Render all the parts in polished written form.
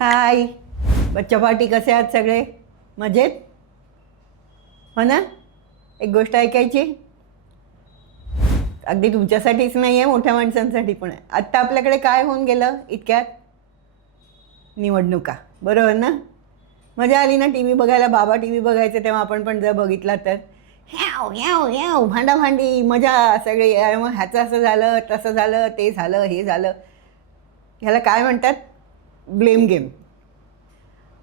हाय. बच्चा पार्टी कसे आहात सगळे? मजेत हो ना? एक गोष्ट ऐकायची, अगदी तुमच्यासाठीच नाही आहे, मोठ्या माणसांसाठी पण आहे. आत्ता आपल्याकडे काय होऊन गेलं इतक्यात? निवडणुका, बरोबर ना? मजा आली ना टी व्ही बघायला. बाबा टी व्ही बघायचे तेव्हा आपण पण जर बघितला तर ह्याव ह्याव ह्याव भांडाभांडी मजा सगळी. मग ह्याचं असं झालं, तसं झालं, ते झालं, हे झालं. ह्याला काय म्हणतात? Blame game.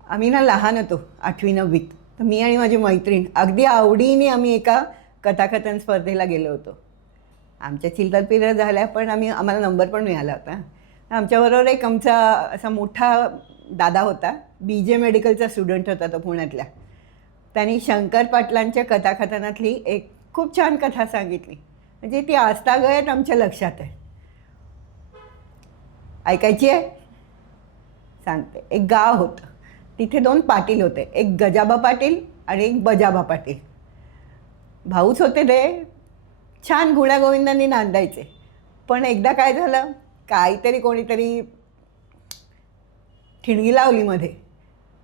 आम्ही ना लहान होतो 8वी-9वीत, तर मी आणि माझी मैत्रीण अगदी आवडीने आम्ही एका कथाकथन स्पर्धेला गेलो होतो. आमच्या चिलतर झाल्या, पण आम्हाला नंबर पण मिळाला होता. आमच्याबरोबर एक आमचा असा मोठा दादा होता, BJ मेडिकलचा स्टुडंट होता तो पुण्यातल्या. त्यांनी शंकर पाटलांच्या कथाकथनातली एक खूप छान कथा सांगितली, म्हणजे ती आजतागत आमच्या लक्षात आहे. ऐकायची आहे? सांगते. एक गाव होतं, तिथे 2 पाटील होते, एक गजाबा पाटील आणि एक बजाबा पाटील. भाऊच होते ते. छान गुण्यागोविंदांनी नांदायचे. पण एकदा काय झालं, काहीतरी कोणीतरी ठिणगी लावली मध्ये.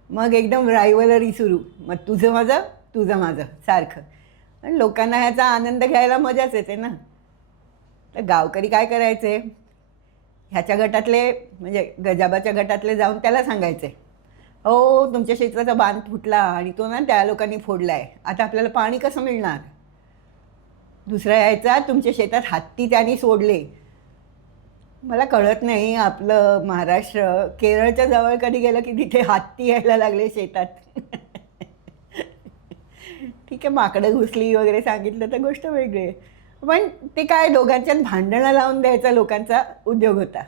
मग एकदम रायव्हलरी सुरू. मग तुझं माझं सारखं. आणि लोकांना ह्याचा आनंद घ्यायला मजाच येते ना. तर गावकरी काय करायचे, ह्याच्या गटातले म्हणजे गजाबाच्या गटातले जाऊन त्याला सांगायचे, हो तुमच्या शेताचा बांध फुटला आणि तो ना त्या लोकांनी फोडला आहे, आता आपल्याला पाणी कसं मिळणार? दुसरा यायचा, तुमच्या शेतात हत्ती त्यांनी सोडले. मला कळत नाही, आपलं महाराष्ट्र केरळच्या जवळ कधी गेलं की तिथे हत्ती यायला लागले शेतात. ठीक आहे, माकडं घुसली वगैरे सांगितलं तर गोष्ट वेगळी आहे. पण ते काय दोघांच्यात भांडणं लावून द्यायचा लोकांचा उद्योग होता.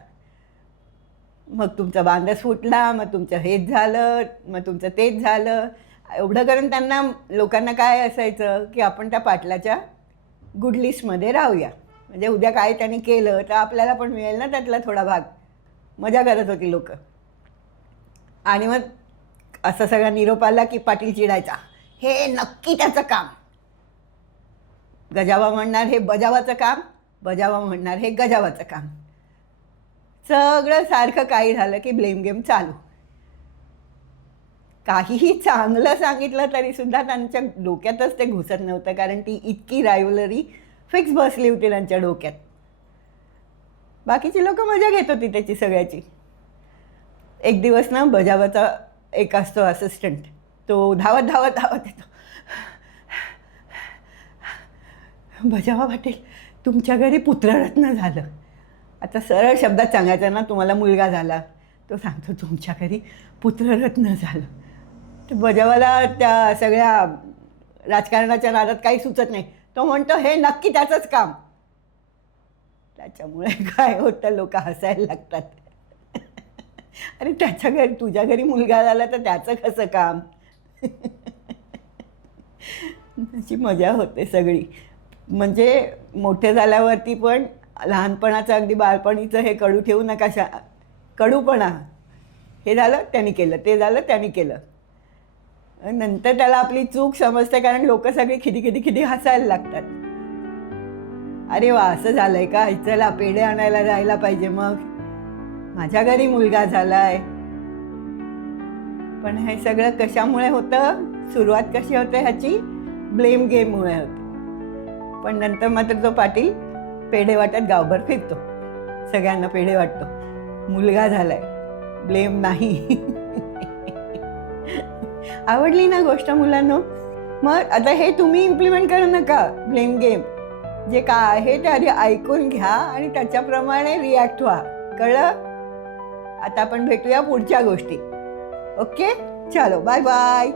मग तुमचा बांधच फुटला, मग तुमचं हेच झालं, मग तुमचं तेच झालं. एवढं करून त्यांना लोकांना काय असायचं की आपण त्या पाटलाच्या गुड लिस्टमध्ये राहूया, म्हणजे उद्या काय त्यांनी केलं तर आपल्याला पण मिळेल ना त्यातला थोडा भाग. मजा करत होती लोक. आणि मग असा सगळा निरोप आला की पाटील चिडायचा, हे नक्की त्याचं काम. गजाबा म्हणणार हे बजावाचं काम, बजावा म्हणणार हे गजाबाचं काम. सगळं सारखं काही झालं की ब्लेम गेम चालू. काहीही चांगलं सांगितलं तरी सुद्धा त्यांच्या डोक्यातच ते घुसत नव्हतं, कारण ती इतकी रायव्हलरी फिक्स बसली होती त्यांच्या डोक्यात. बाकीची लोक मजा घेत होती त्याची सगळ्याची. एक दिवस ना बजावाचा एक असतो असिस्टंट, तो धावत धावत धावत येतो, बजावा पाटील तुमच्या घरी पुत्ररत्न झालं. आता सरळ शब्दात सांगायचं ना, तुम्हाला मुलगा झाला. तो सांगतो तुमच्या घरी पुत्ररत्न झालं. तर बजावाला त्या सगळ्या राजकारणाच्या नादात काही सुचत नाही. तो म्हणतो हे नक्की त्याचंच काम. त्याच्यामुळे काय होतं, लोक हसायला लागतात. अरे त्याच्या घरी, तुझ्या घरी मुलगा झाला तर त्याचं कसं काम? अशी मजा होते सगळी. म्हणजे मोठे झाल्यावरती पण लहानपणाचं अगदी बालपणीचं हे कडू ठेवू नका. कडूपणा, हे झालं त्यांनी केलं, ते झालं त्यांनी केलं. नंतर त्याला आपली चूक समजते, कारण लोक सगळी खिदी हसायला लागतात. अरे वा, असं झालंय का, चला पेढे आणायला जायला पाहिजे. मग माझ्या घरी मुलगा झालाय. पण हे सगळं कशामुळे होतं? सुरुवात कशी होते ह्याची? ब्लेम गेममुळे होते. पण नंतर मात्र तो पाटील पेढे वाटत गावभर फिरतो, सगळ्यांना पेढे वाटतो. मुलगा झालाय, ब्लेम नाही. आवडली ना गोष्ट मुलांनो? मग आता हे तुम्ही इम्प्लिमेंट करू नका ब्लेम गेम. जे काय आहे ते आधी ऐकून घ्या आणि त्याच्याप्रमाणे रिॲक्ट व्हा. कळलं? आता आपण भेटूया पुढच्या गोष्टी. ओके, चलो बाय बाय.